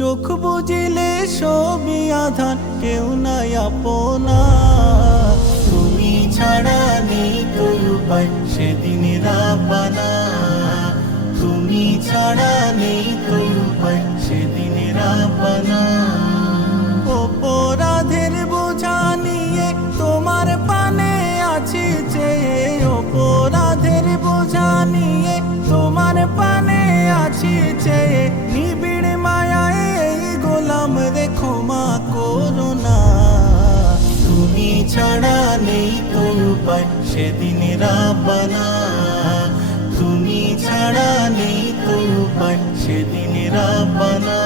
চোখ বুজিলে সবই আধার, কেউ নাই আপনা। তুমি ছাড়া নেই তো উপায়, সেদিনের আপনা। তুমি ছাড়া নেই তো উপায়, সেদিনের আপনা। অপরাধের বোঝা নিয়ে তোমার পানে আছি চেয়ে, অপরাধের বোঝা নিয়ে তোমার পানে আছি চেয়ে। নিবিড় মায়ায় এই গোলাম রে ক্ষমা করো না। তুমি ছাড়া নেই তো উপায়, সেদিনের আপনা। তুমি ছাড়া নেই তো উপায়, সেদিনের আপনা।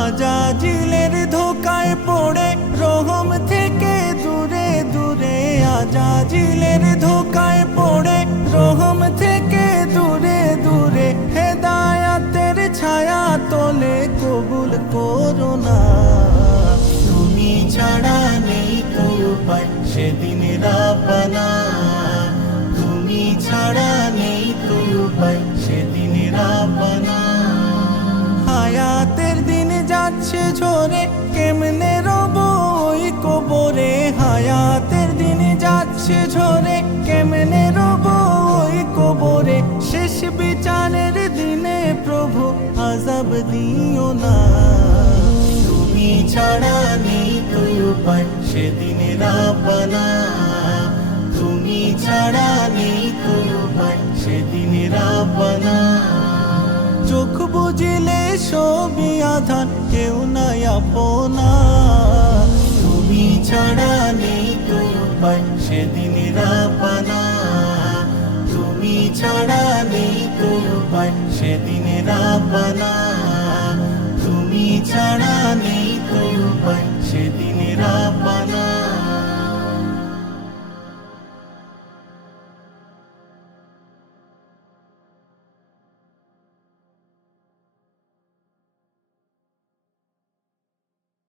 আজাজিলের ধোকায় পড়ে রহম থেকে দূরে দূরে, আজাজিলের ধোকায় পড়ে রহম থেকে দূরে দূরে। হেদায়াতের ছায়া তোলে কবুল করো না। তুমি ছাড়া নেই তো উপায়, সেদিনের আপনা। তুমি ছাড়া নেই তো উপায়, সেদিনের আপনা। হায়াতের দিন যাচ্ছে ঝরে, কেমনে রব ওই কবরে। হায়াতের দিন যাচ্ছে ঝরে, কেমনে রব ওই কবরে। শেষ বিচারের দিনে প্রভু আযাব দিও না। তুমি ছাড়া নেই তো উপায়, সেদিনের আপনা। তুমি ছাড়া নেই তো উপায়, সেদিনের আপনা। চোখ বুজিলে সবই আধার, কেউ নাই আপনা। তুমি ছাড়া নেই তো উপায়, সেদিনের আপনা। তুমি ছাড়া নেই তো উপায়, সেদিনের আপনা। তুমি ছাড়া নেই তো উপায়, সেদিনের আপনা।